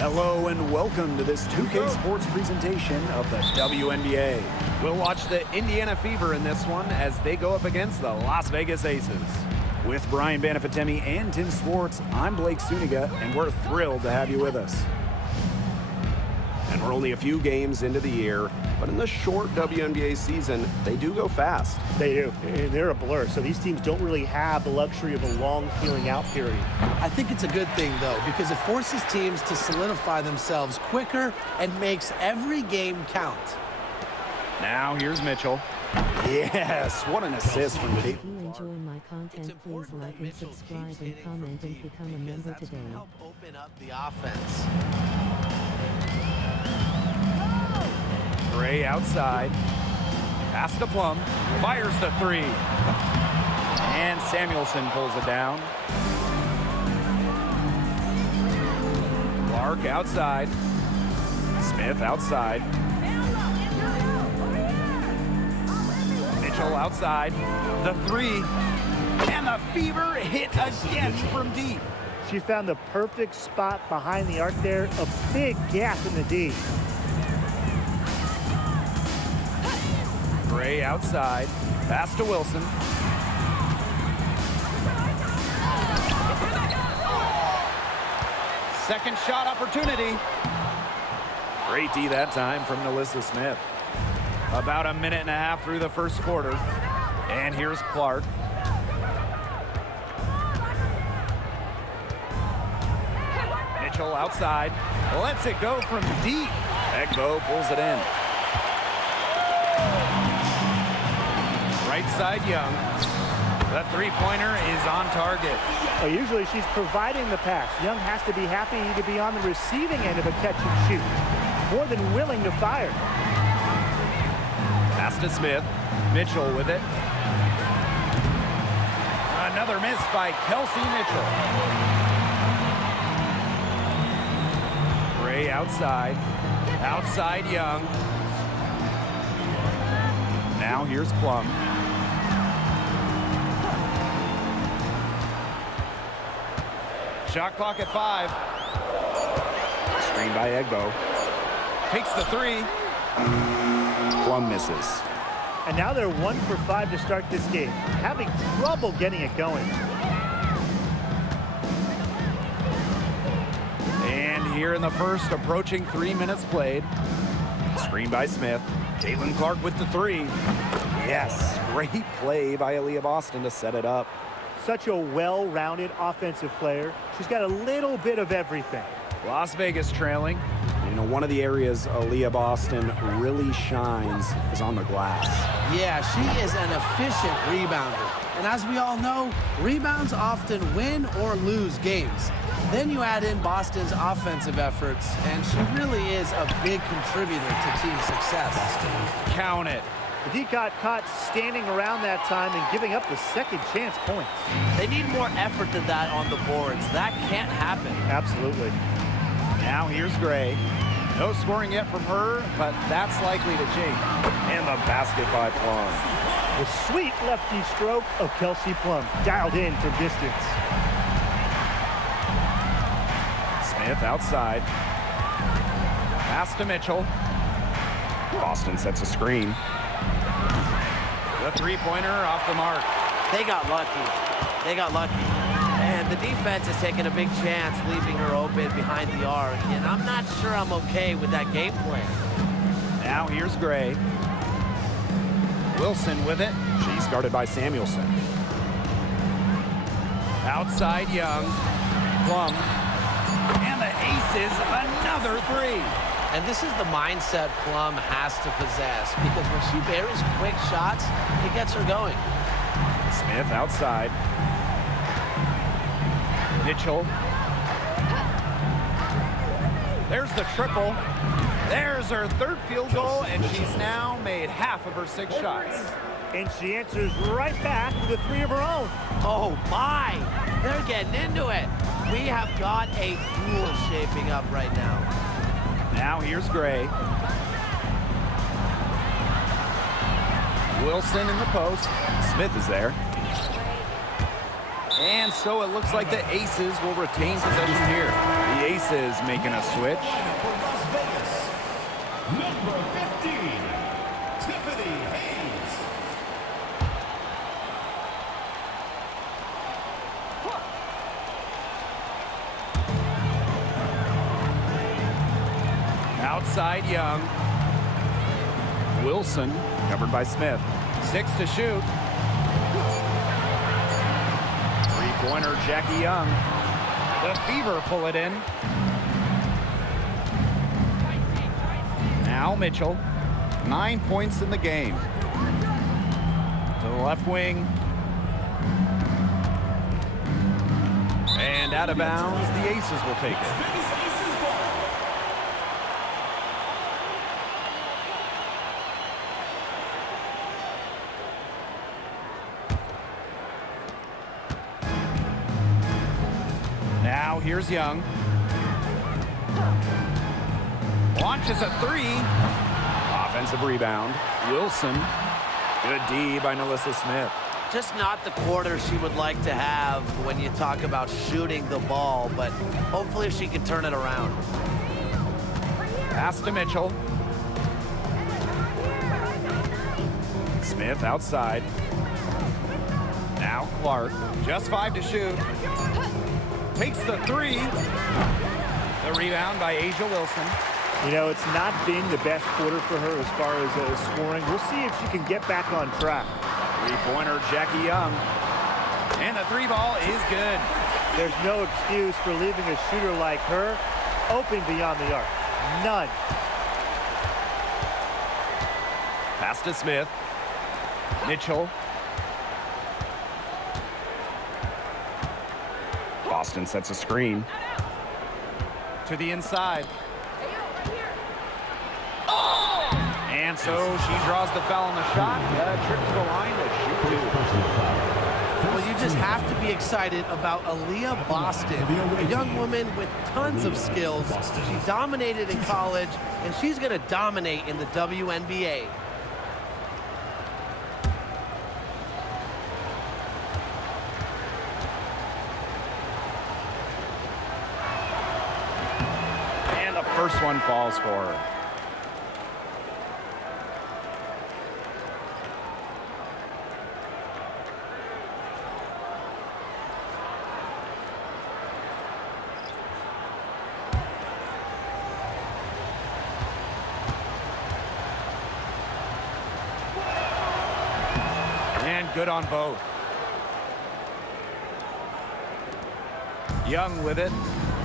Hello and welcome to this 2K Sports presentation of the WNBA. We'll watch the Indiana Fever in this one as they go up against the Las Vegas Aces. With Brian Banafitemi and Tim Swartz, I'm Blake Suniga, and we're thrilled to have you with us. And we're only a few games into the year, but in the short WNBA season, they do go fast. They do. They're a blur, so these teams don't really have the luxury of a long feeling out period. I think it's a good thing, though, because it forces teams to solidify themselves quicker and makes every game count. Now here's Mitchell. Yes, what an assist from Kate. If you enjoy my content, please like and subscribe and comment and become a member today. Help open up the offense. Gray outside. Pass to Plum. Fires the three. And Samuelson pulls it down. Clark outside. Smith outside. Mitchell outside. The three. And the Fever hit again from deep. She found the perfect spot behind the arc there. A big gap in the D. Gray outside. Pass to Wilson. Second shot opportunity. Great D that time from Nalissa Smith. About a minute and a half through the first quarter. And here's Clark. Mitchell outside. Lets it go from deep. Wnba pulls it in. Right side, Young. The three-pointer is on target. Well, usually she's providing the pass. Young has to be happy to be on the receiving end of a catch and shoot. More than willing to fire. Pass to Smith. Mitchell with it. Another miss by Kelsey Mitchell. Gray outside. Outside, Young. Now here's Plum. Shot clock at 5. Screen by Wnba. Takes the three. Plum misses. And now they're 1 for 5 to start this game. Having trouble getting it going. And here in the first, approaching 3 minutes played. Screen by Smith. Caitlin Clark with the three. Yes, great play by Aaliyah Boston to set it up. Such a well-rounded offensive player. She's got a little bit of everything. Las Vegas trailing. You know, one of the areas Aaliyah Boston really shines is on the glass. Yeah, she is an efficient rebounder. And as we all know, rebounds often win or lose games. Then you add in Boston's offensive efforts, and she really is a big contributor to team success. Count it. The D got caught standing around that time and giving up the second chance points. They need more effort than that on the boards. That can't happen. Absolutely. Now here's Gray. No scoring yet from her, but that's likely to change. And the basket by Plum. The sweet lefty stroke of Kelsey Plum, dialed in from distance. Smith outside. Pass to Mitchell. Boston sets a screen. The three-pointer off the mark. They got lucky. They got lucky. And the defense has taken a big chance leaving her open behind the arc. And I'm not sure I'm okay with that game plan. Now here's Gray. Wilson with it. She's guarded by Samuelson. Outside Young. Plum. And the aces, another three. And this is the mindset Plum has to possess, because when she buries quick shots, it gets her going. Smith outside. Mitchell. There's the triple. There's her third field goal, and she's now made half of her 6 shots. And she answers right back with a 3 of her own. Oh my, they're getting into it. We have got a duel shaping up right now. Now here's Gray. Wilson in the post. Smith is there. And so it looks like the Aces will retain possession here. The Aces making a switch. For Las Vegas, number 15, Tiffany Hayes. Outside Young. Wilson covered by Smith. 6 to shoot. Three-pointer Jackie Young. The Fever pull it in. Now Mitchell. 9 points in the game. To the left wing. And out of bounds, the Aces will take it. Now here's Young. Launches a three. Offensive rebound. Wilson. Good D by Nalissa Smith. Just not the quarter she would like to have when you talk about shooting the ball, but hopefully she can turn it around. Pass to Mitchell. Smith outside. Now Clark. Just 5 to shoot. Takes the three. The rebound by Asia Wilson. You know, it's not been the best quarter for her as far as scoring. We'll see if she can get back on track. Three-pointer Jackie Young. And the three ball is good. There's no excuse for leaving a shooter like her open beyond the arc. None. Pass to Smith. Mitchell. Boston sets a screen. To the inside. And so she draws the foul on the shot. Trip to the line to shoot two. Well, you just have to be excited about Aaliyah Boston, a young woman with tons of skills. She dominated in college, and she's going to dominate in the WNBA. And the first one falls for her. Good on both. Young with it.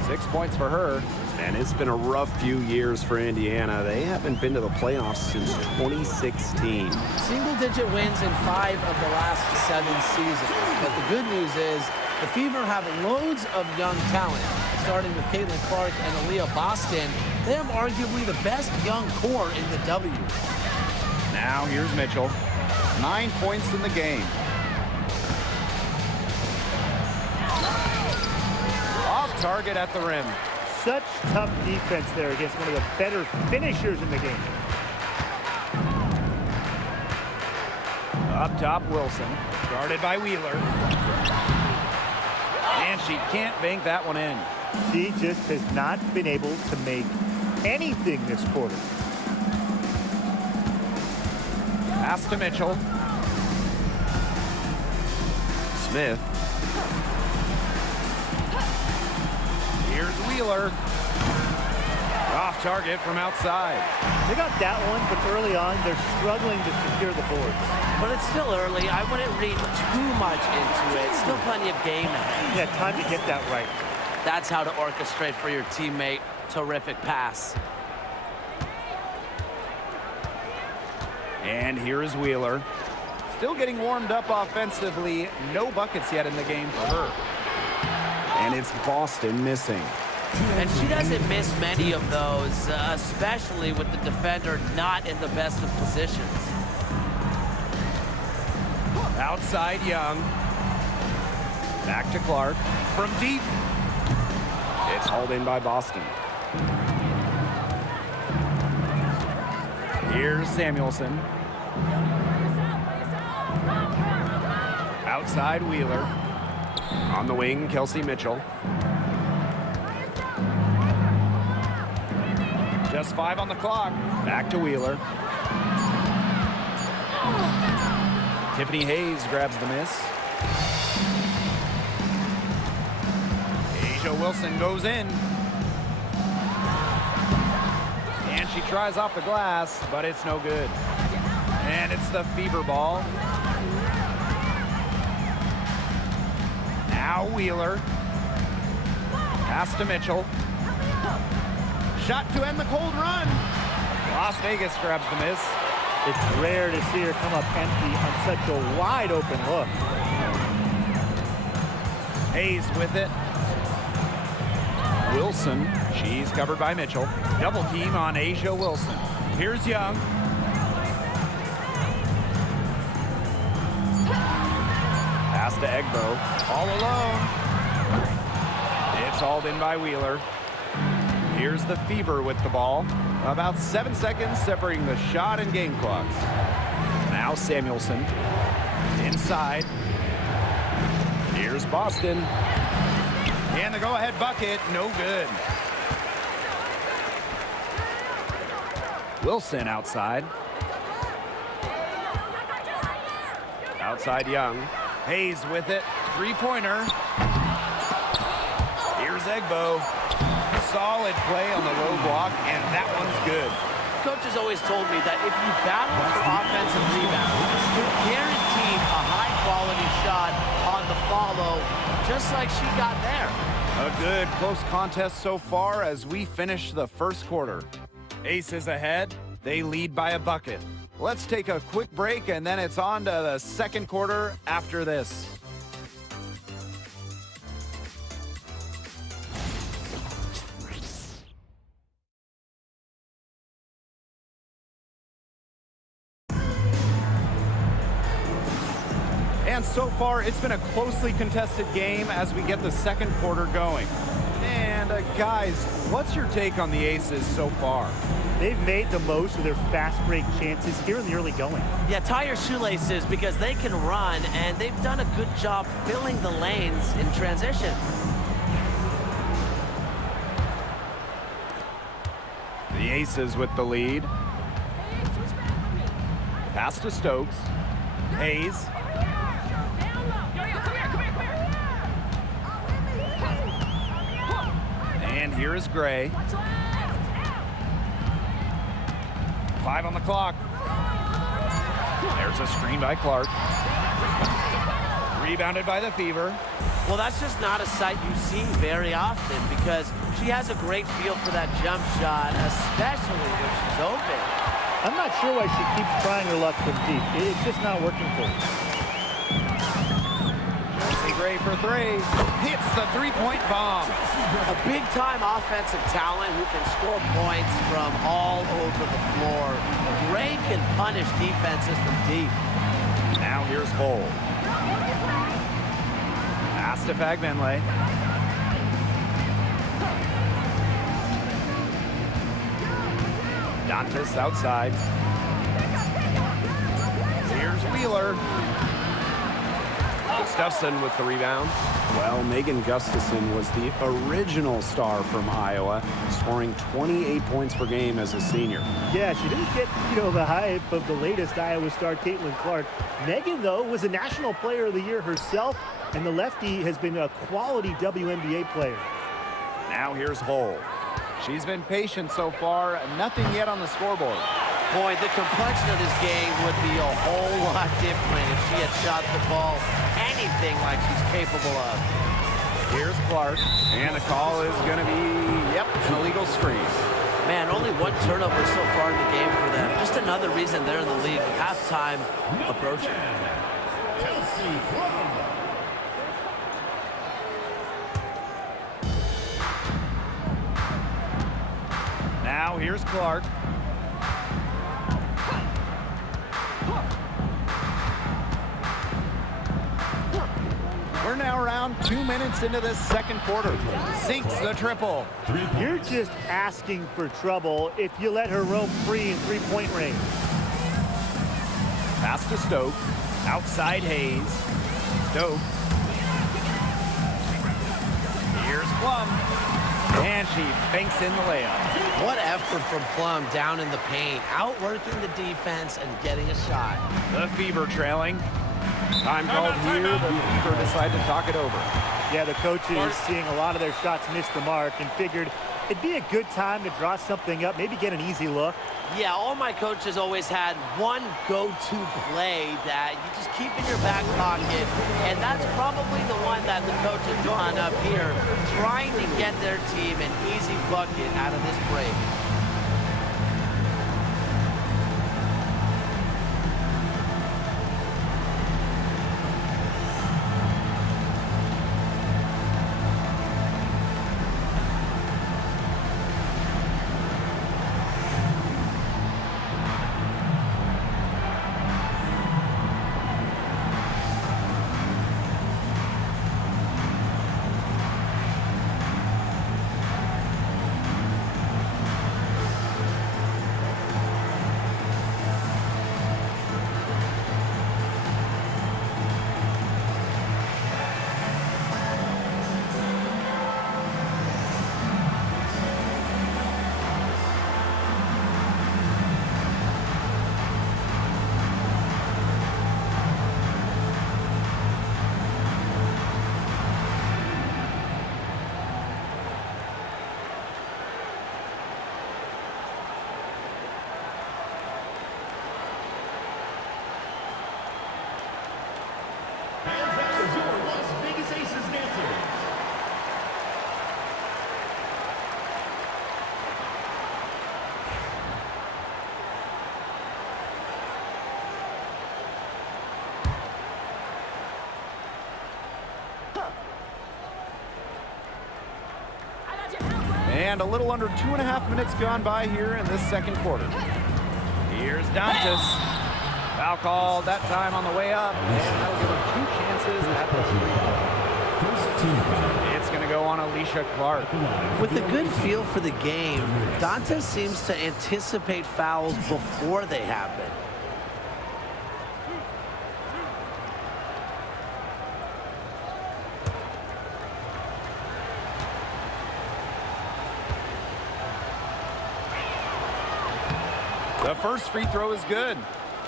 6 points for her. And it's been a rough few years for Indiana. They haven't been to the playoffs since 2016. Single-digit wins in 5 of the last 7 seasons. But the good news is the Fever have loads of young talent. Starting with Caitlin Clark and Aaliyah Boston, they have arguably the best young core in the W. Now here's Mitchell. 9 points in the game. Off target at the rim. Such tough defense there against one of the better finishers in the game. Up top, Wilson. Guarded by Wheeler. And she can't bank that one in. She just has not been able to make anything this quarter. Pass to Mitchell. Smith. Here's Wheeler. Off target from outside. They got that one, but early on, they're struggling to secure the boards. But it's still early. I wouldn't read too much into it. Still plenty of game ahead. Yeah, time to get that right. That's how to orchestrate for your teammate. Terrific pass. And here is Wheeler. Still getting warmed up offensively. No buckets yet in the game for her. And it's Boston missing. And she doesn't miss many of those, especially with the defender not in the best of positions. Outside Young. Back to Clark. From deep. It's hauled in by Boston. Here's Samuelson. Outside Wheeler. On the wing, Kelsey Mitchell. Just 5 on the clock. Back to Wheeler. Tiffany Hayes grabs the miss. Asia Wilson goes in. And she tries off the glass, but it's no good. And it's the Fever ball. Now Wheeler. Pass to Mitchell. Shot to end the cold run. Las Vegas grabs the miss. It's rare to see her come up empty on such a wide open look. Hayes with it. Wilson, she's covered by Mitchell. Double team on Asia Wilson. Here's Young. Pass to Egbo. All alone. It's hauled in by Wheeler. Here's the Fever with the ball. About 7 seconds separating the shot and game clocks. Now Samuelson. Inside. Here's Boston. And the go-ahead bucket, no good. Wilson outside. Outside Young. Hayes with it. Three-pointer. Here's Egbo. Solid play on the low block, and that one's good. Coach has always told me that if you battle for offensive rebounds, you're guaranteed a high-quality shot on the follow, just like she got there. A good close contest so far as we finish the first quarter. Aces ahead. They lead by a bucket. Let's take a quick break, and then it's on to the second quarter after this. And so far, it's been a closely contested game as we get the second quarter going. And guys, what's your take on the Aces so far? They've made the most of their fast break chances here in the early going. Yeah, tie your shoelaces because they can run, and they've done a good job filling the lanes in transition. The Aces with the lead. Pass to Stokes. Hayes. And here is Gray. 5 on the clock. There's a screen by Clark. Rebounded by the Fever. Well, that's just not a sight you see very often because she has a great feel for that jump shot, especially when she's open. I'm not sure why she keeps trying her luck from deep. It's just not working for her. Gray for 3. Hits the three-point bomb. A big-time offensive talent who can score points from all over the floor. Gray can punish defenses from deep. Now here's Hull. Pass to Fagbenle. Dantas outside. Here's Wheeler. Gustafson with the rebound. Well, Megan Gustafson was the original star from Iowa, scoring 28 points per game as a senior. Yeah, she didn't get, the hype of the latest Iowa star, Caitlin Clark. Megan, though, was a National Player of the Year herself, and the lefty has been a quality WNBA player. Now here's Hull. She's been patient so far, nothing yet on the scoreboard. Boy, the complexion of this game would be a whole lot different if she had shot the ball anything like she's capable of. Here's Clark, and the call is going to be, an illegal screen. Man, only one turnover so far in the game for them. Just another reason they're in the lead. Halftime approaching. Kelsey Plum. Now here's Clark. We're now around 2 minutes into this second quarter. Sinks the triple. You're just asking for trouble if you let her roam free in three-point range. Pass to Stokes. Outside Hayes. Stokes. Plum. And she banks in the layup. What effort from Plum down in the paint, outworking the defense and getting a shot. The Fever trailing. Time called here. The Fever decide to talk it over. Yeah, the coaches seeing a lot of their shots miss the mark and figured it'd be a good time to draw something up, maybe get an easy look. Yeah, all my coaches always had one go-to play that you just keep in your back pocket, and that's probably the one that the coach has drawn up here, trying to get their team an easy bucket out of this break. And that is your Las Vegas Aces dancers. And a little under 2.5 minutes gone by here in this second quarter. Here's Dantas. Foul called that time on the way up. And that'll give her 2 chances at the free throw. It's going to go on Alicia Clark. With a good feel for the game, Dantas seems to anticipate fouls before they happen. The first free throw is good.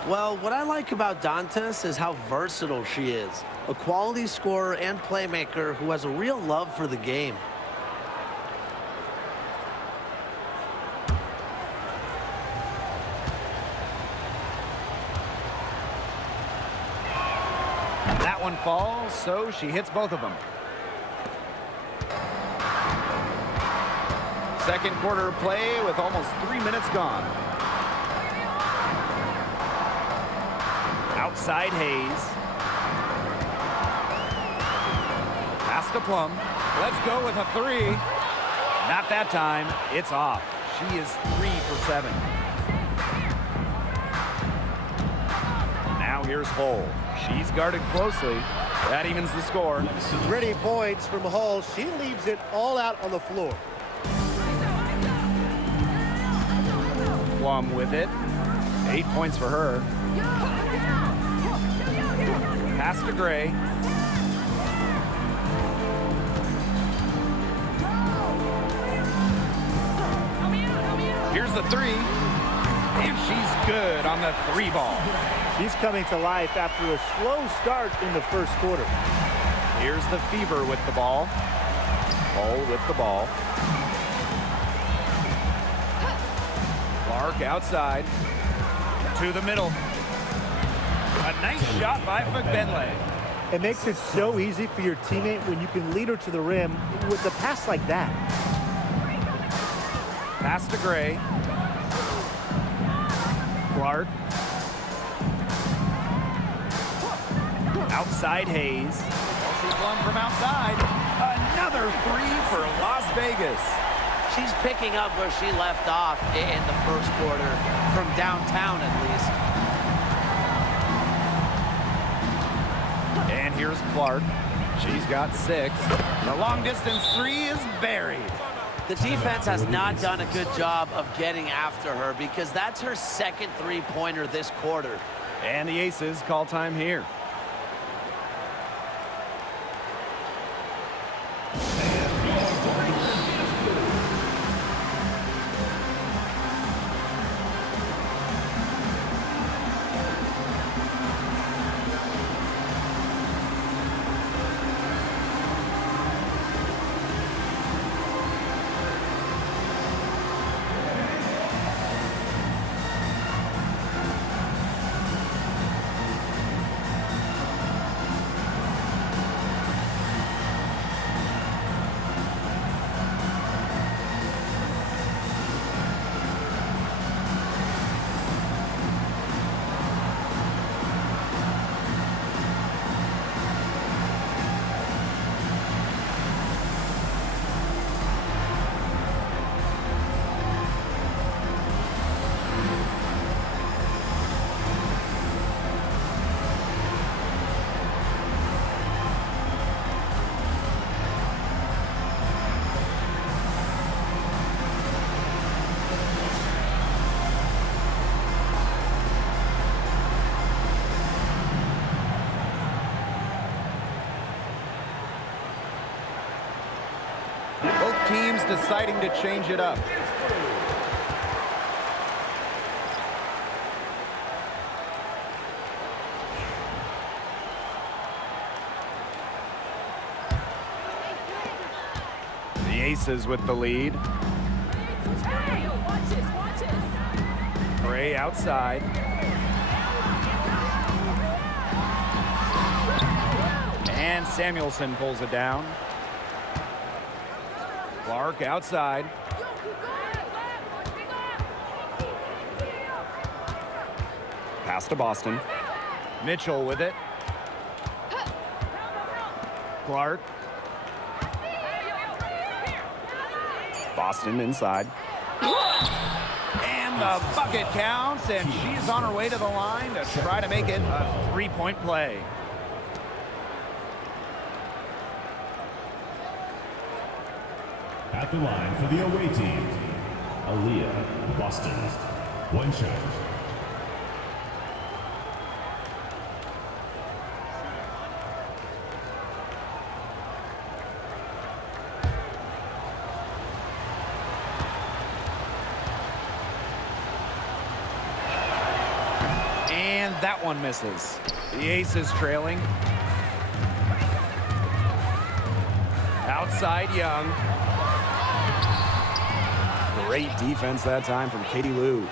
Well, what I like about Dantas is how versatile she is. A quality scorer and playmaker who has a real love for the game. That one falls, so she hits both of them. Second quarter play with almost 3 minutes gone. Outside Hayes. Pass to Plum. Let's go with a 3. Not that time. It's off. She is 3 for 7. Now here's Hull. She's guarded closely. That evens the score. Pretty points from Hull. She leaves it all out on the floor. Plum with it. 8 points for her. Pass to Gray. Here's the 3. And she's good on the 3 ball. She's coming to life after a slow start in the first quarter. Here's the Fever with the ball. Hull with the ball. Clark outside. To the middle. A nice shot by Wnba. It makes it so easy for your teammate when you can lead her to the rim with a pass like that. Pass to Gray. Clark. Outside Hayes. Chelsea Plum from outside. Another 3 for Las Vegas. She's picking up where she left off in the first quarter, from downtown at least. And here's Clark. She's got 6. The long distance 3 is buried. The defense has not done a good job of getting after her because that's her second three-pointer this quarter. And the Aces call time here. And your teams deciding to change it up. The Aces with the lead. Gray outside. And Samuelson pulls it down. Clark outside. Pass to Boston. Mitchell with it. Clark. Boston inside. And the bucket counts, and she's on her way to the line to try to make it a three-point play. At the line for the away team, Aaliyah, Boston. One shot. And that one misses. The Aces trailing. Outside Young. Great defense that time from Katie Lou.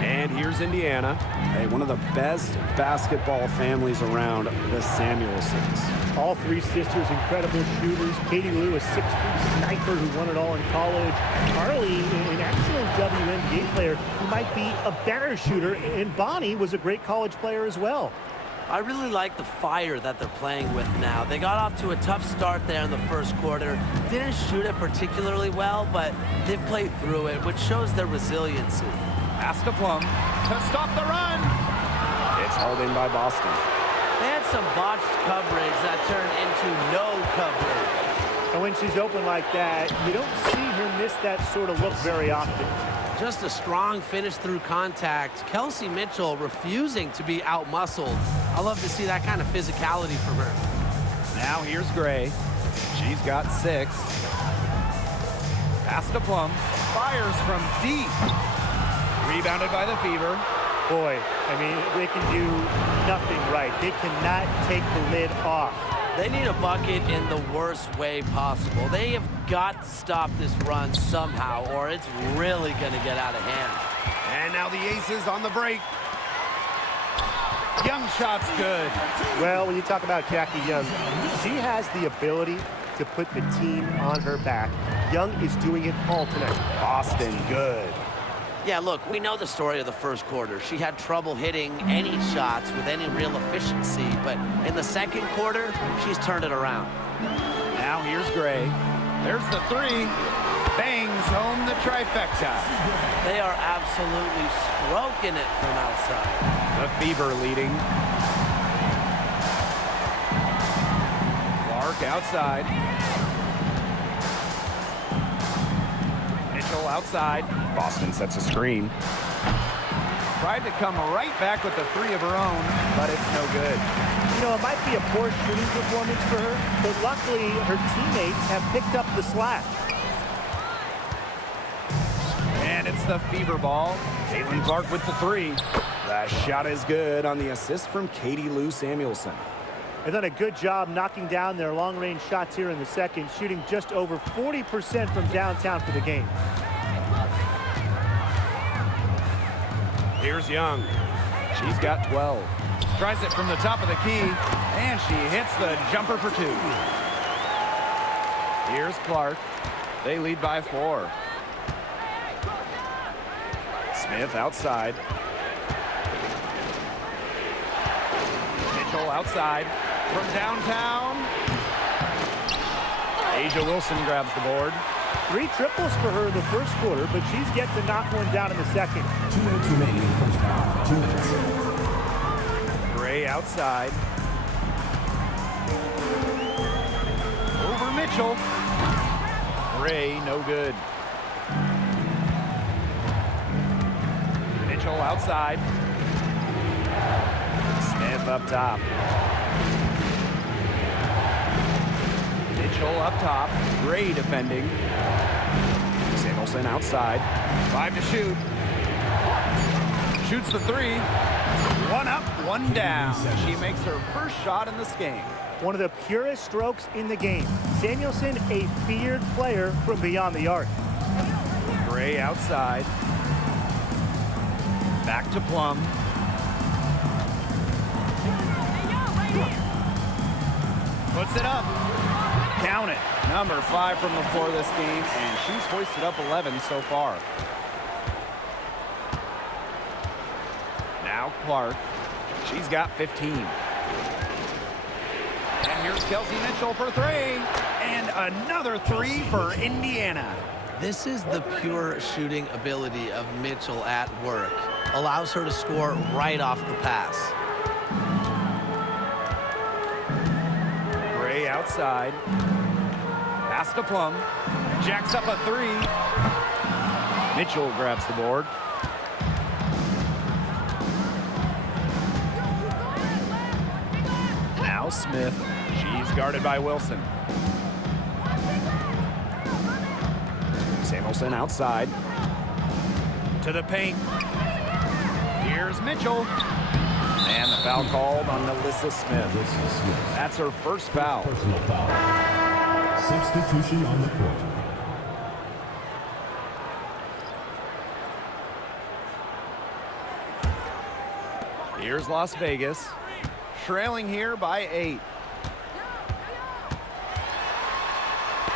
And here's Indiana. Hey, one of the best basketball families around, the Samuelsons. All three sisters, incredible shooters. Katie Lou, a 6'3" sniper who won it all in college. Carly, an excellent WNBA player who might be a better shooter. And Bonnie was a great college player as well. I really like the fire that they're playing with now. They got off to a tough start there in the first quarter. Didn't shoot it particularly well, but they've played through it, which shows their resiliency. Pass to Plum to stop the run. It's hauled in by Boston. They had some botched coverage that turned into no coverage. And when she's open like that, you don't see her miss that sort of look very often. Just a strong finish through contact. Kelsey Mitchell refusing to be out-muscled. I love to see that kind of physicality from her. Now here's Gray. She's got 6. Pass to Plum. Fires from deep. Rebounded by the Fever. Boy, I mean, they can do nothing right. They cannot take the lid off. They need a bucket in the worst way possible. They have got to stop this run somehow, or it's really going to get out of hand. And now the Aces on the break. Young shot's good. Well, when you talk about Jackie Young, she has the ability to put the team on her back. Young is doing it all tonight. Boston, good. Yeah, look, we know the story of the first quarter. She had trouble hitting any shots with any real efficiency, but in the second quarter, she's turned it around. Now here's Gray. There's the 3. Bangs home the trifecta. They are absolutely stroking it from outside. The Fever leading. Clark outside. Mitchell outside. Boston sets a screen. Tried to come right back with the 3 of her own, but it's no good. You know, it might be a poor shooting performance for her, but luckily her teammates have picked up the slack. And it's the Fever ball. Caitlin Clark with the 3. That shot is good on the assist from Katie Lou Samuelson. They've done a good job knocking down their long-range shots here in the second, shooting just over 40% from downtown for the game. Here's Young. She's got 12. Tries it from the top of the key, and she hits the jumper for 2. Here's Clark. They lead by 4. Smith outside. Mitchell outside from downtown. Aja Wilson grabs the board. 3 triples for her in the first quarter, but she's yet to knock one down in the second. 2 minutes remaining in the first half. 2 minutes. Gray outside. Over Mitchell. Gray, no good. Mitchell outside. Smith up top. Mitchell up top. Gray defending. Samuelson outside. 5 to shoot. Shoots the 3. 1 up, 1 down. She makes her first shot in this game. One of the purest strokes in the game. Samuelson, a feared player from beyond the arc. Gray outside. Back to Plum. Puts it up. Count it. Number 5 from before this game, and she's hoisted up 11 so far. Now Clark. She's got 15. And here's Kelsey Mitchell for 3. And another 3 for Indiana. This is the pure shooting ability of Mitchell at work. Allows her to score right off the pass. Gray outside. Pass to Plum. Jacks up a 3. Mitchell grabs the board. Now Smith. She's guarded by Wilson. Samuelson outside. To the paint. Here's Mitchell. And the foul called on Alyssa Smith. That's her first foul. Personal foul. Substitution on the court. Here's Las Vegas. Trailing here by 8.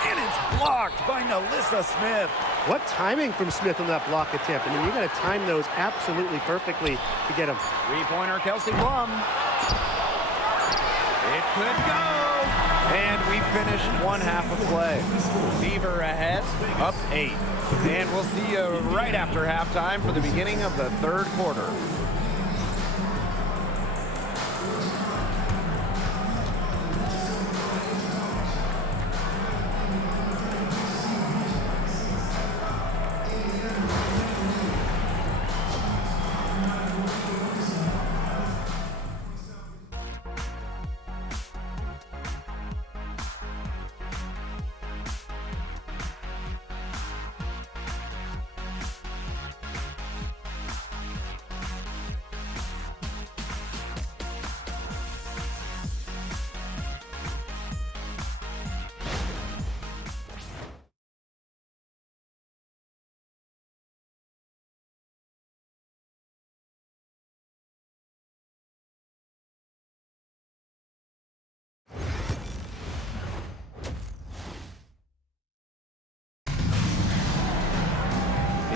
And it's blocked by Alyssa Smith. What timing from Smith on that block attempt. I mean, you're going to time those absolutely perfectly to get him. 3-pointer Kelsey Plum. It could go. And we finished 1 half of play. Fever ahead, up 8. And we'll see you right after halftime for the beginning of the 3rd quarter.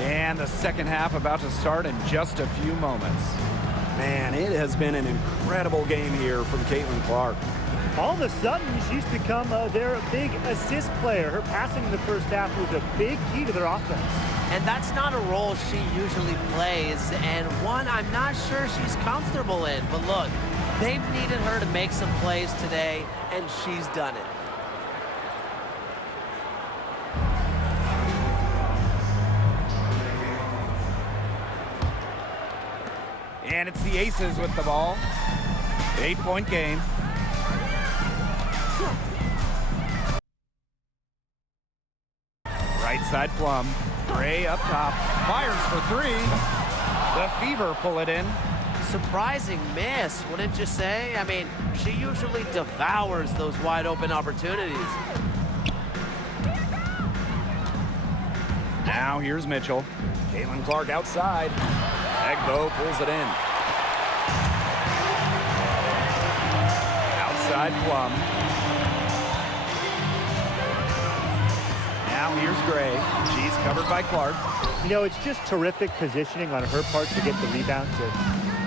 And the second half about to start in just a few moments. Man, it has been an incredible game here from Caitlin Clark. All of a sudden, she's become their big assist player. Her passing in the first half was a big key to their offense. And that's not a role she usually plays, and one I'm not sure she's comfortable in. But look, they've needed her to make some plays today, and she's done it. And it's the Aces with the ball. 8-point game. Right side Plum. Gray up top. Fires for 3. The Fever pull it in. Surprising miss, wouldn't you say? I mean, she usually devours those wide open opportunities. Now here's Mitchell. Caitlin Clark outside. Egbo pulls it in. Outside Plum. Now here's Gray. She's covered by Clark. You know, it's just terrific positioning on her part to get the rebound.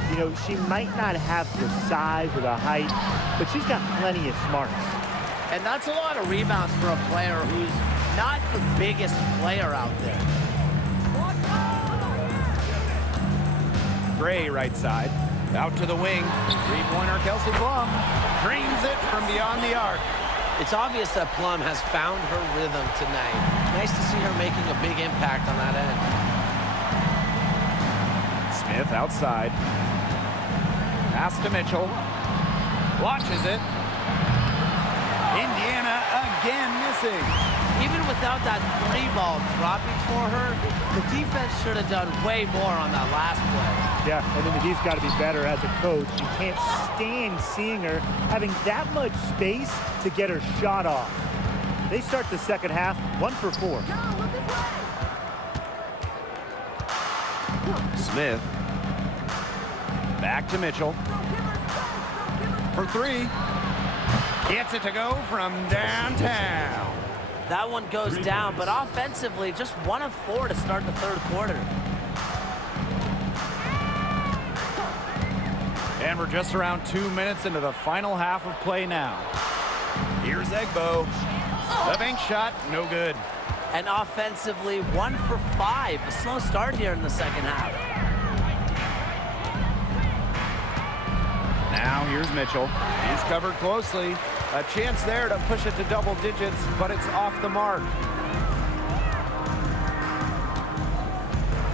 You know, she might not have the size or the height, but she's got plenty of smarts. And that's a lot of rebounds for a player who's not the biggest player out there. Gray right side. Out to the wing. 3-pointer Kelsey Plum. Drains it from beyond the arc. It's obvious that Plum has found her rhythm tonight. Nice to see her making a big impact on that end. Smith outside. Pass to Mitchell. Watches it. Indiana again missing. Even without that 3-ball dropping for her, the defense should have done way more on that last play. Yeah, and then he's got to be better as a coach. You can't stand seeing her having that much space to get her shot off. They start the second half 1 for 4. Smith. Back to Mitchell. For 3. Gets it to go from downtown. That one goes down, but offensively, just 1 of 4 to start the third quarter. And we're just around 2 minutes into the final half of play now. Here's Wnba. The bank shot, no good. And offensively, 1 for 5. A slow start here in the second half. Now here's Mitchell. He's covered closely. A chance there to push it to double digits, but it's off the mark.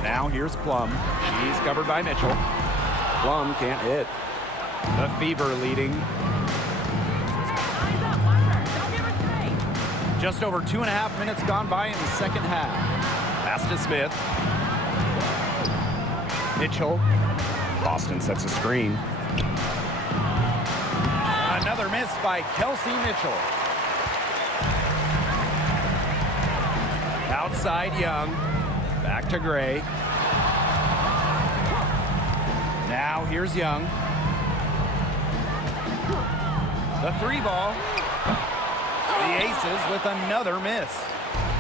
Now here's Plum. She's covered by Mitchell. Plum can't hit. The Fever leading. Just over 2.5 minutes gone by in the second half. Pass to Smith. Mitchell. Boston sets a screen. Another miss by Kelsey Mitchell. Outside Young. Back to Gray. Now here's Young. The 3-ball. The Aces with another miss.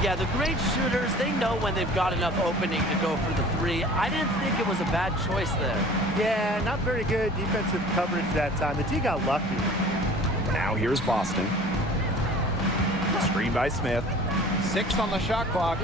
Yeah, the great shooters, they know when they've got enough opening to go for the 3. I didn't think it was a bad choice there. Yeah, not very good defensive coverage that time. The D got lucky. Now here's Boston. Screen by Smith. 6 on the shot clock.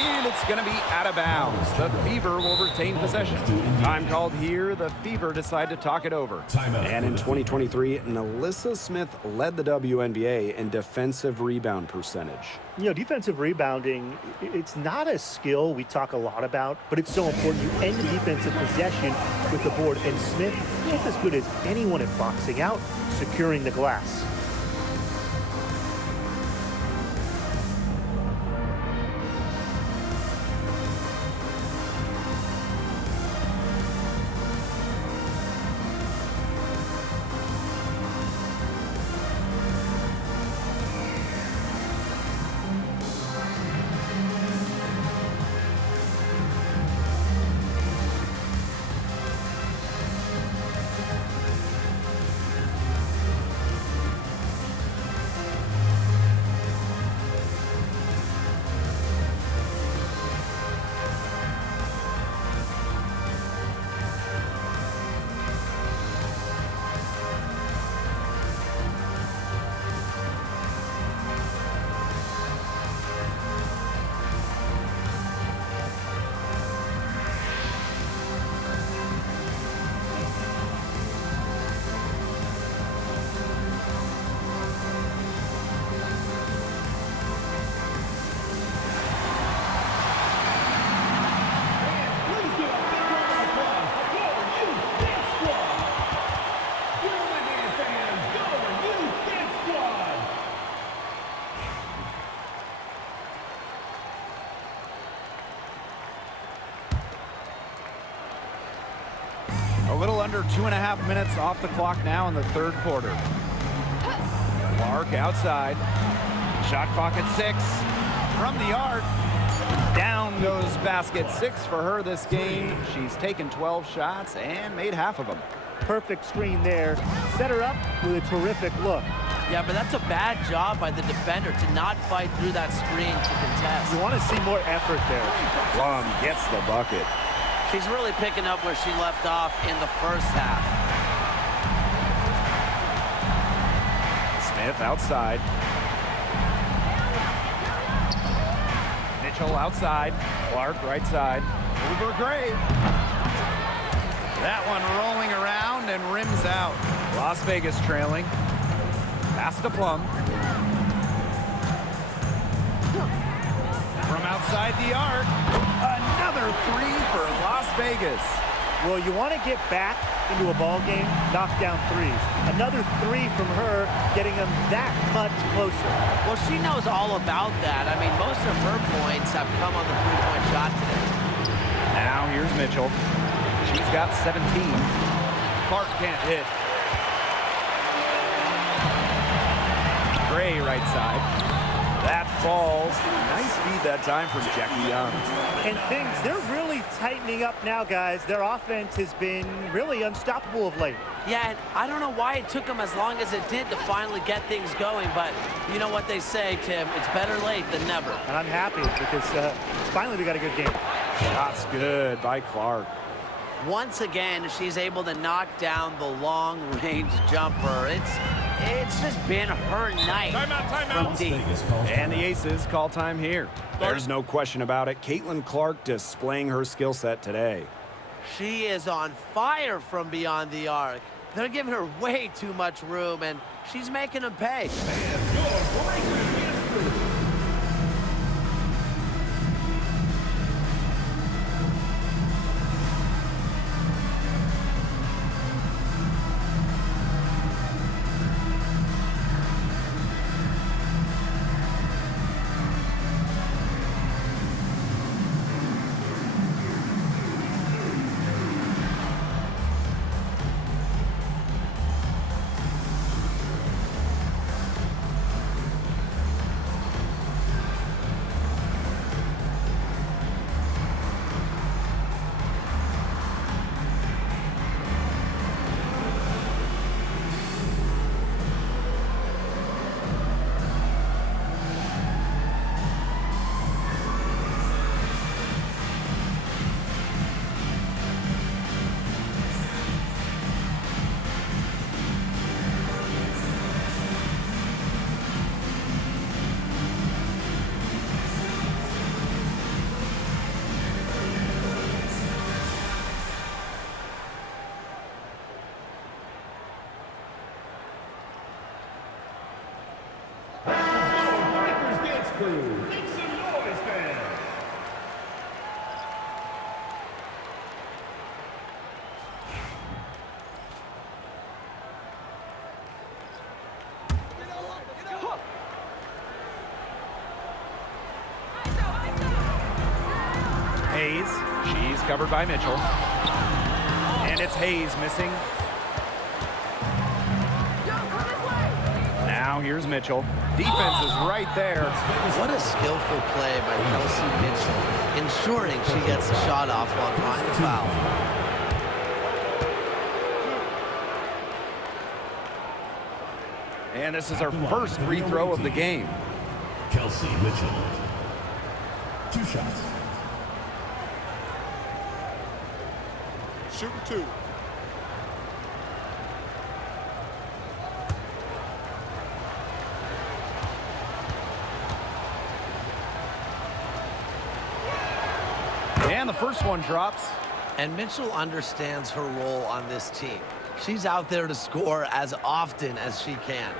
And it's going to be out of bounds. The Fever will retain possession. Time called here. The Fever decide to talk it over. And in 2023, Nalissa Smith led the WNBA in defensive rebound percentage. You know, defensive rebounding, it's not a skill we talk a lot about, but it's so important. You end defensive possession with the board, and Smith is as good as anyone at boxing out, securing the glass. A little under 2.5 minutes off the clock now in the third quarter. Clark outside. Shot clock at 6. From the arc. Down goes basket 6 for her this game. She's taken 12 shots and made half of them. Perfect screen there. Set her up with a terrific look. Yeah, but that's a bad job by the defender to not fight through that screen to contest. You want to see more effort there. Plum gets the bucket. She's really picking up where she left off in the first half. Smith outside. Mitchell outside. Clark right side. Over Gray. That one rolling around and rims out. Las Vegas trailing. Pass to Plum. From outside the arc. Another 3 for Las Vegas. Well, you want to get back into a ball game, knock down threes. Another three from her, getting them that much closer. Well, she knows all about that. I mean, most of her points have come on the three-point shot today. Now here's Mitchell. She's got 17. Clark can't hit. Gray right side. That falls. Nice feed that time from Jackie Young. And things, they're really tightening up now, guys. Their offense has been really unstoppable of late. Yeah, and I don't know why it took them as long as it did to finally get things going, but you know what they say, Tim, it's better late than never. And I'm happy because finally we got a good game. Shots good by Clark. Once again, she's able to knock down the long-range jumper. It's just been her night from deep. And the Aces call time here. There's no question about it. Caitlin Clark displaying her skill set today. She is on fire from beyond the arc. They're giving her way too much room, and she's making them pay. And your breaker is through. Make some noise, fans. Hayes, she's covered by Mitchell. And it's Hayes missing. Now here's Mitchell. Defense is right there. What a skillful play by Kelsey Mitchell, ensuring she gets the shot off while drawing the foul. And this is our first free throw of the game. Kelsey Mitchell. 2 shots. Shooting 2. And the first one drops. And Mitchell understands her role on this team. She's out there to score as often as she can.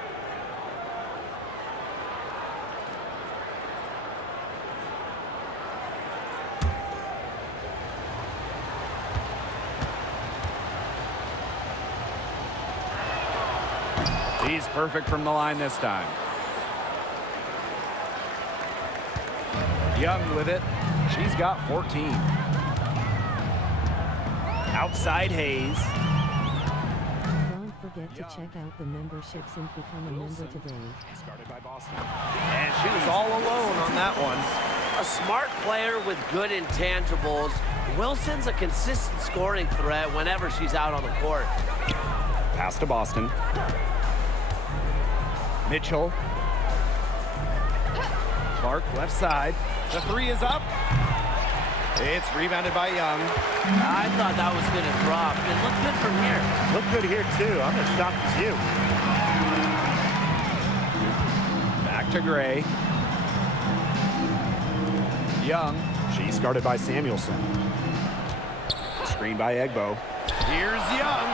He's perfect from the line this time. Young with it. She's got 14. Outside Hayes. Don't forget to check out the memberships and become a member today. Started by Boston. And she was all alone on that one. A smart player with good intangibles. Wilson's a consistent scoring threat whenever she's out on the court. Pass to Boston. Mitchell. Clark left side. The three is up. It's rebounded by Young. I thought that was going to drop. It looked good from here. Look good here, too. I'm as shocked as you. Back to Gray. Young. She's guarded by Samuelson. Screen by Egbo. Here's Young.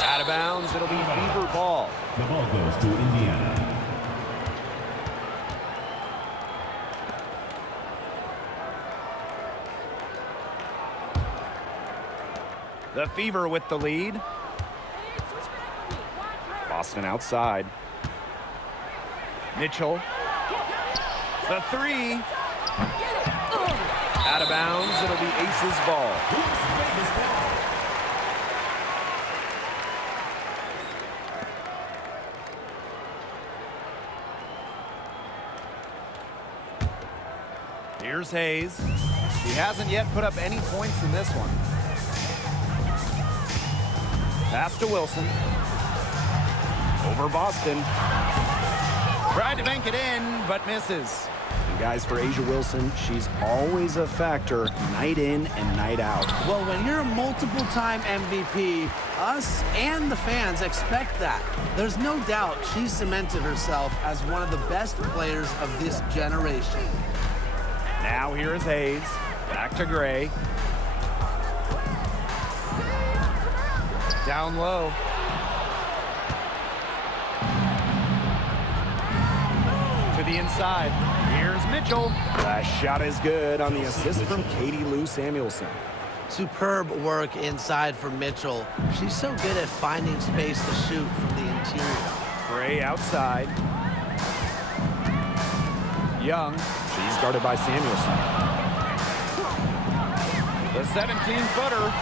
Out of bounds. It'll be Fever ball. The ball goes to Indiana. The Fever with the lead. Boston outside. Mitchell. The three. Out of bounds. It'll be Aces ball. Here's Hayes. He hasn't yet put up any points in this one. Pass to Wilson. Over Boston. Tried to bank it in, but misses. And guys, for A'ja Wilson, she's always a factor night in and night out. Well, when you're a multiple-time MVP, us and the fans expect that. There's no doubt she's cemented herself as one of the best players of this generation. Now here is Hayes. Back to Gray. Down low. To the inside. Here's Mitchell. That shot is good on the assist from Katie Lou Samuelson. Superb work inside for Mitchell. She's so good at finding space to shoot from the interior. Gray outside. Young. She's guarded by Samuelson. The 17-footer.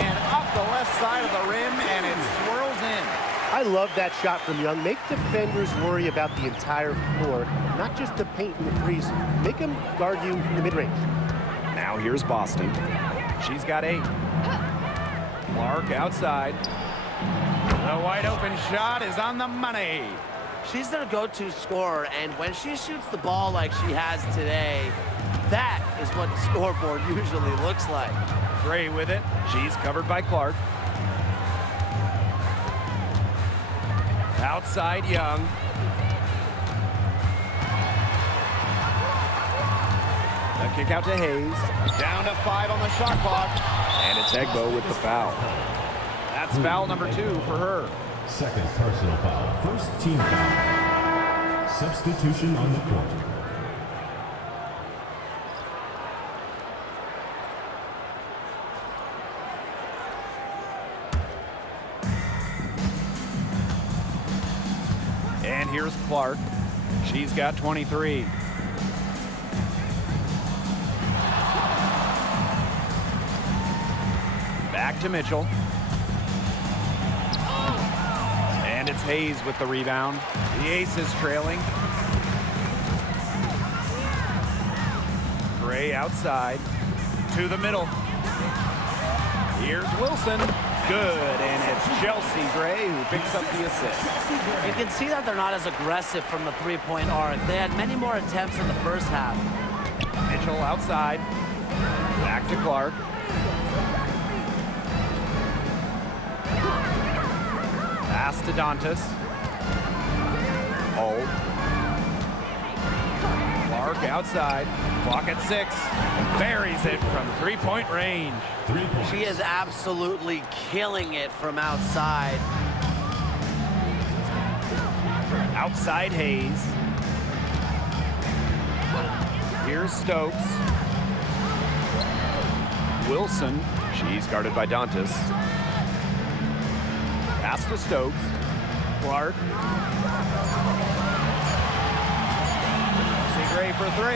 And off the left side of the rim, and it swirls in. I love that shot from Young. Make defenders worry about the entire floor, not just the paint and the threes. Make them guard you in the mid-range. Now here's Boston. She's got 8. Clark outside. The wide open shot is on the money. She's their go-to scorer, and when she shoots the ball like she has today, that is what the scoreboard usually looks like. Gray with it. She's covered by Clark. Outside Young. A kick out to Hayes. Down to 5 on the shot clock. And it's Egbo with the foul. That's foul number 2 for her. Second personal foul. First team foul. Substitution on the court. And here's Clark. She's got 23. Back to Mitchell. And it's Hayes with the rebound. The Aces trailing. Gray outside. To the middle. Here's Wilson. Good, and it's Chelsea Gray who picks up the assist. You can see that they're not as aggressive from the three-point arc. They had many more attempts in the first half. Mitchell outside. Back to Clark. Pass to Dantas. Hold. Clark outside. Clock at 6. Buries it from three-point range. 3 points. She is absolutely killing it from outside. Outside Hayes. Here's Stokes. Wilson. She's guarded by Dantas. Pass to Stokes. Clark. Gray for 3.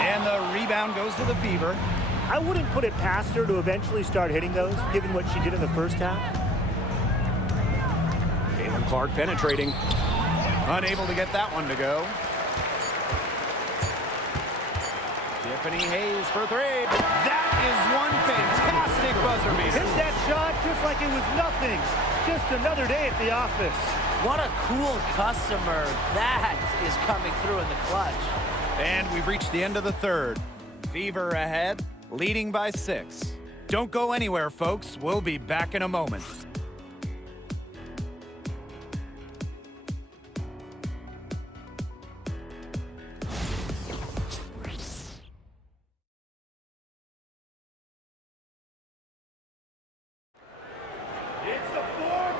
And the rebound goes to the Fever. I wouldn't put it past her to eventually start hitting those, given what she did in the first half. Caitlin Clark penetrating. Unable to get that one to go. Tiffany Hayes for 3. That is one fantastic buzzer beater. Hit that shot just like it was nothing. Just another day at the office. What a cool customer that is coming through in the clutch. And we've reached the end of the third. Fever ahead, leading by 6. Don't go anywhere, folks. We'll be back in a moment.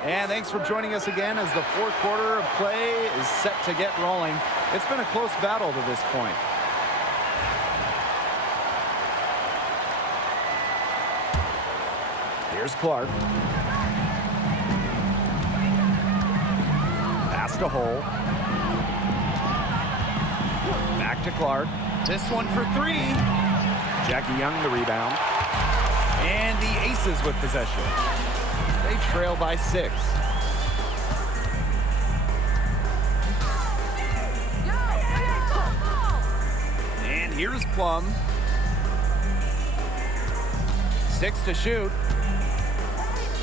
And thanks for joining us again as the fourth quarter of play is set to get rolling. It's been a close battle to this point. Here's Clark. Pass to Hole. Back to Clark. This one for three. Jackie Young the rebound. And the Aces with possession. They trail by 6. And here's Plum. 6 to shoot.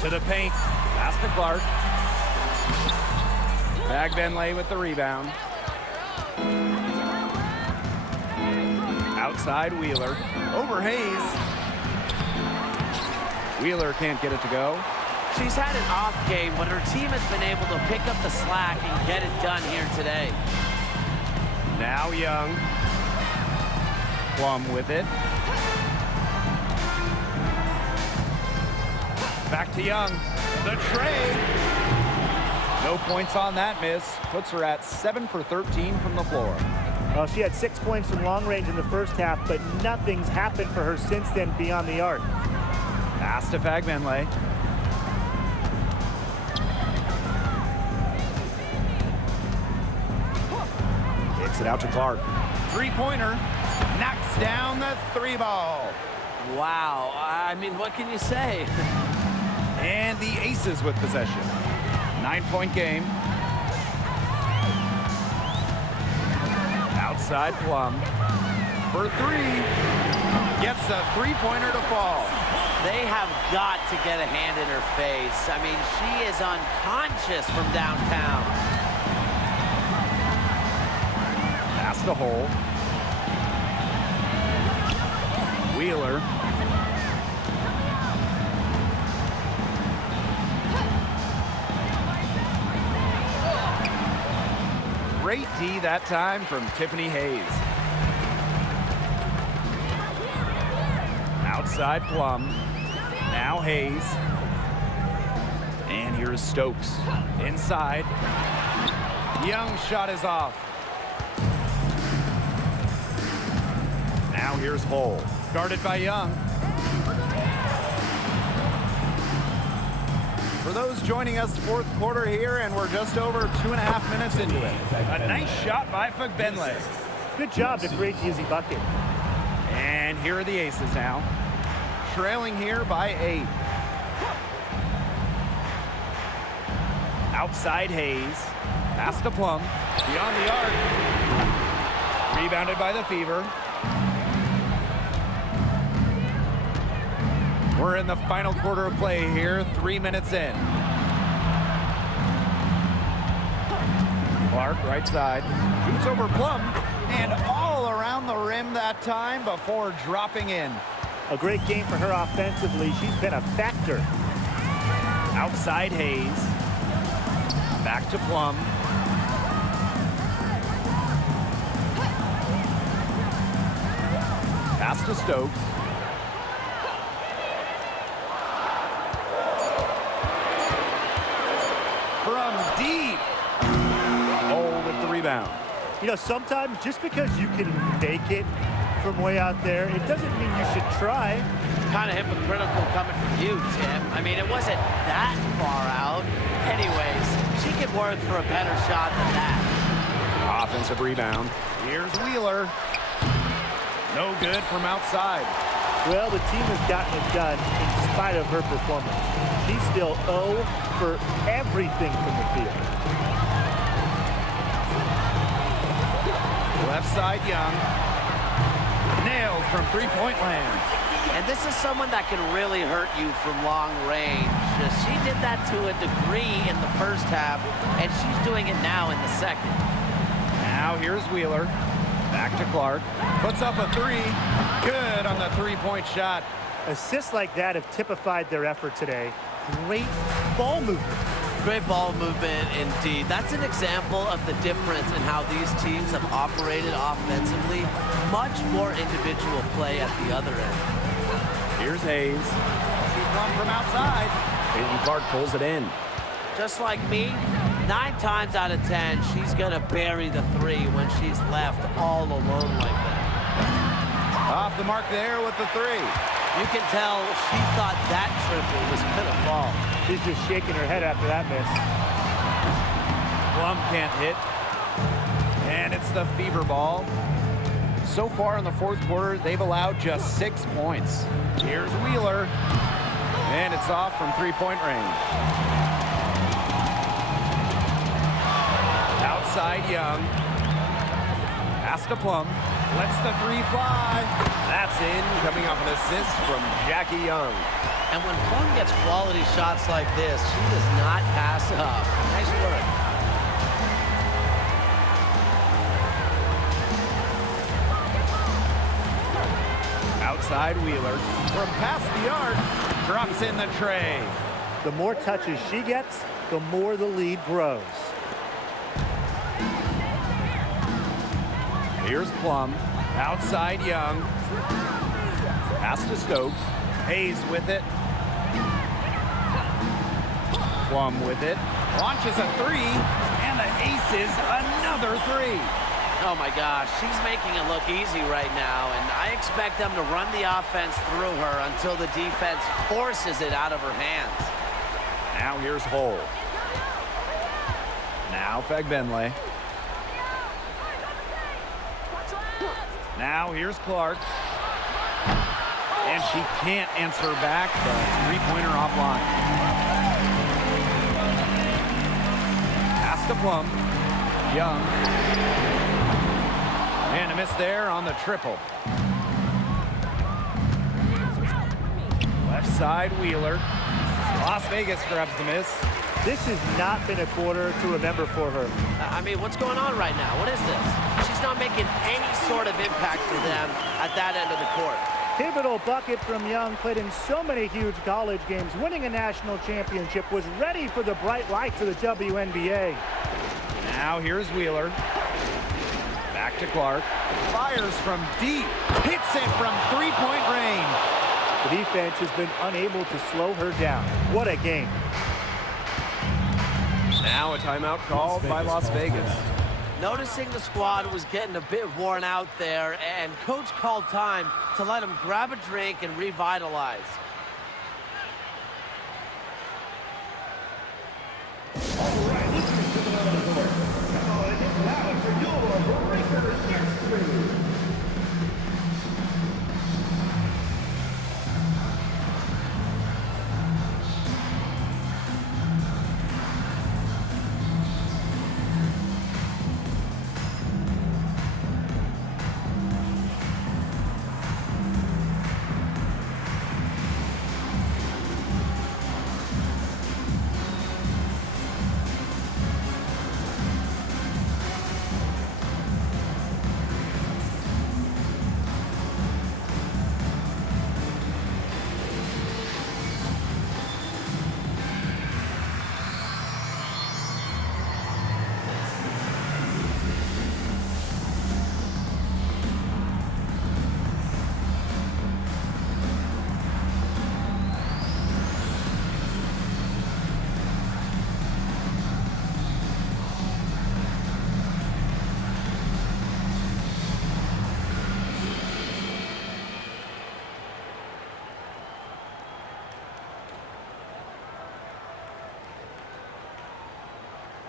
To the paint. Pass to Clark. Wnba with the rebound. Outside Wheeler. Over Hayes. Wheeler can't get it to go. She's had an off game, but her team has been able to pick up the slack and get it done here today. Now Young. Plum with it. Back to Young. The tray. No points on that miss. Puts her at 7 for 13 from the floor. Well, she had 6 points from long range in the first half, but nothing's happened for her since then beyond the arc. Pass to Wnba. Kicks it out to Clark. Three-pointer. Knocks down the 3-ball. Wow, I mean, what can you say? And the Aces with possession. 9-point game. Outside Plum. For three. Gets a three-pointer to fall. They have got to get a hand in her face. I mean, she is unconscious from downtown. Pass to Hole. Wheeler. Great D that time from Tiffany Hayes. Outside Plum. Now Hayes. And here's Stokes. Inside. Young's shot is off. Now here's Hole. Guarded by Young. For those joining us, fourth quarter here, and we're just over 2.5 minutes into it. A nice shot by Wnba. Good job to create the easy bucket. And here are the Aces now. Trailing here by 8. Outside Hayes. Pass to Plum. Beyond the arc. Rebounded by the Fever. We're in the final quarter of play here, 3 minutes in. Clark, right side. Shoots over Plum. And all around the rim that time before dropping in. A great game for her offensively. She's been a factor. Outside Hayes. Back to Plum. Pass to Stokes. From deep. Hole with the rebound. You know, sometimes just because you can make it from way out there, it doesn't mean you should try. Kind of hypocritical coming from you, Tim. I mean, it wasn't that far out. Anyways, she could work for a better shot than that. Offensive rebound. Here's Wheeler. No good from outside. Well, the team has gotten it done in spite of her performance. She's still 0 for everything from the field. Left side Young. Nailed from three-point land. And this is someone that can really hurt you from long range. She did that to a degree in the first half, and she's doing it now in the second. Now here's Wheeler. Back to Clark. Puts up a three. Good on the three-point shot. Assists like that have typified their effort today. Great ball movement. Great ball movement indeed. That's an example of the difference in how these teams have operated offensively. Much more individual play at the other end. Here's Hayes. See Plum from outside. Caitlin Clark pulls it in. Just like me, 9 times out of 10, she's going to bury the three when she's left all alone like that. Off the mark there with the three. You can tell she thought that triple was going to fall. She's just shaking her head after that miss. Plum can't hit. And it's the Fever ball. So far in the fourth quarter, they've allowed just 6 points. Here's Wheeler. And it's off from three-point range. Outside Young. Pass to Plum. Lets the three fly. That's in, coming off an assist from Jackie Young. And when Plum gets quality shots like this, she does not pass up. Nice work. Outside Wheeler. From past the arc, drops in the tray. The more touches she gets, the more the lead grows. Here's Plum. Outside Young. Pass to Stokes. Hayes with it. Plum with it. Launches a three. And the aces another three. Oh my gosh, she's making it look easy right now, and I expect them to run the offense through her until the defense forces it out of her hands. Now here's Hull. Now Fagbenle. Now here's Clark. And she can't answer back the three-pointer offline. Pass to Plum. Young. And a miss there on the triple. Left side, Wheeler. Las Vegas grabs the miss. This has not been a quarter to remember for her. I mean, what's going on right now? What is this? She's not making any sort of impact for them at that end of the court. Pivotal bucket from Young, played in so many huge college games, winning a national championship, was ready for the bright lights of the WNBA. Now here's Wheeler. Back to Clark. Fires from deep. Hits it from three-point range. The defense has been unable to slow her down. What a game. Now a timeout called by Las Vegas. Noticing the squad was getting a bit worn out there, and coach called time to let them grab a drink and revitalize.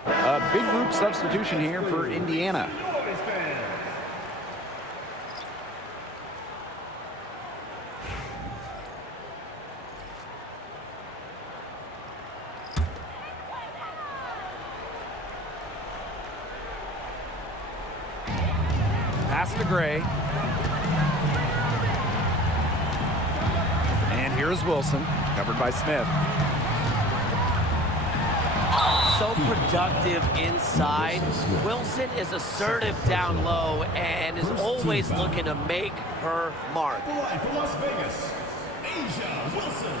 A big group substitution here for Indiana. Pass to Gray. And here's Wilson, covered by Smith. So productive inside. Wilson is assertive down low and is always looking to make her mark. For Las Vegas, Asia Wilson.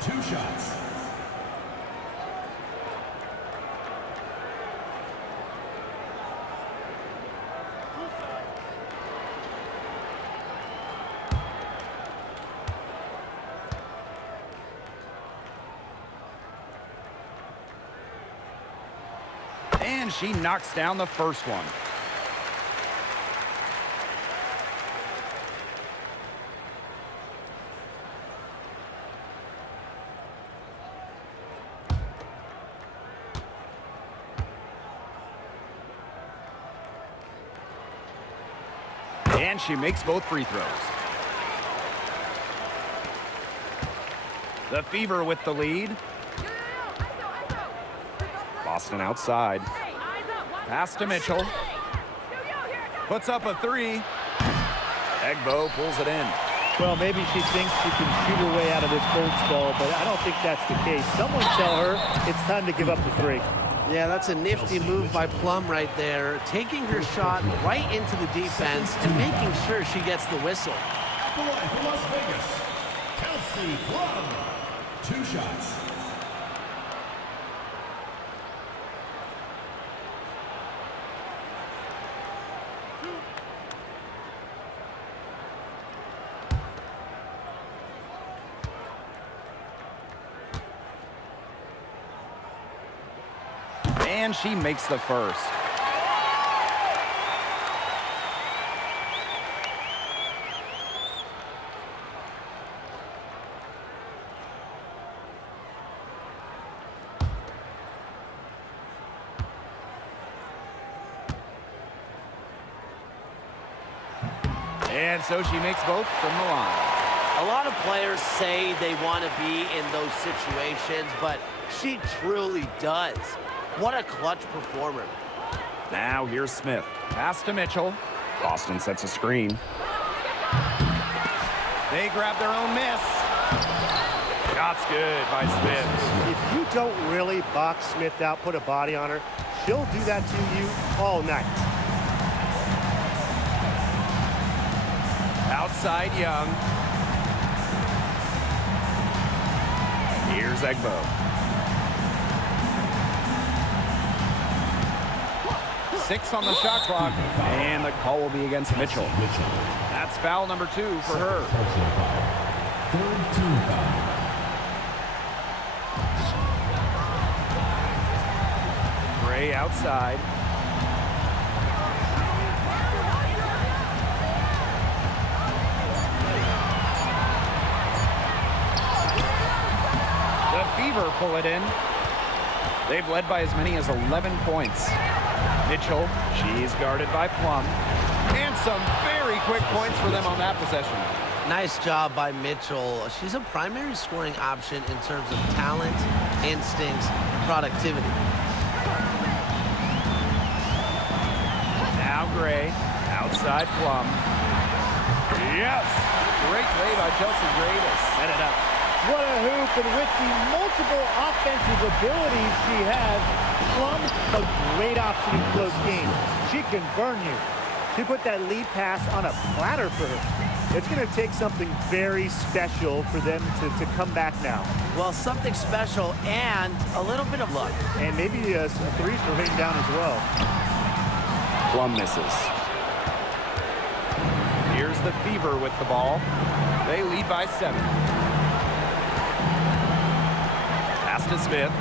2 shots. And she knocks down the first one. And she makes both free throws. The Fever with the lead. Boston outside. Pass to Mitchell. Puts up a three. Wnba pulls it in. Well, maybe she thinks she can shoot her way out of this cold spell, but I don't think that's the case. Someone tell her it's time to give up the three. Yeah, that's a nifty move by Plum right there, taking her shot right into the defense and making sure she gets the whistle. For Las Vegas, Kelsey Plum. 2 shots. And she makes the first. And so she makes both from the line. A lot of players say they want to be in those situations, but she truly does. What a clutch performer. Now here's Smith. Pass to Mitchell. Boston sets a screen. They grab their own miss. Shot's good by Smith. If you don't really box Smith out, put a body on her, she'll do that to you all night. Outside Young. Here's Wnba. 6 on the shot clock, and the call will be against Mitchell. That's foul number 2 for her. Personal foul. 3rd team foul. Gray outside. The Fever pull it in. They've led by as many as 11 points. Mitchell, she's guarded by Plum. And some very quick points for them on that possession. Nice job by Mitchell. She's a primary scoring option in terms of talent, instincts, and productivity. Now Gray, outside Plum. Yes! Great play by Chelsea Gray to set it up. What a hoop, and with the multiple offensive abilities she has, Plum, a great option in close games. She can burn you. She put that lead pass on a platter for her. It's going to take something very special for them to come back now. Well, something special and a little bit of luck. And maybe a threes to rain down as well. Plum misses. Here's the Fever with the ball. They lead by 7. Pass to Smith.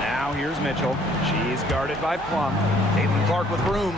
Now here's Mitchell. She's guarded by Plum. Caitlin Clark with room.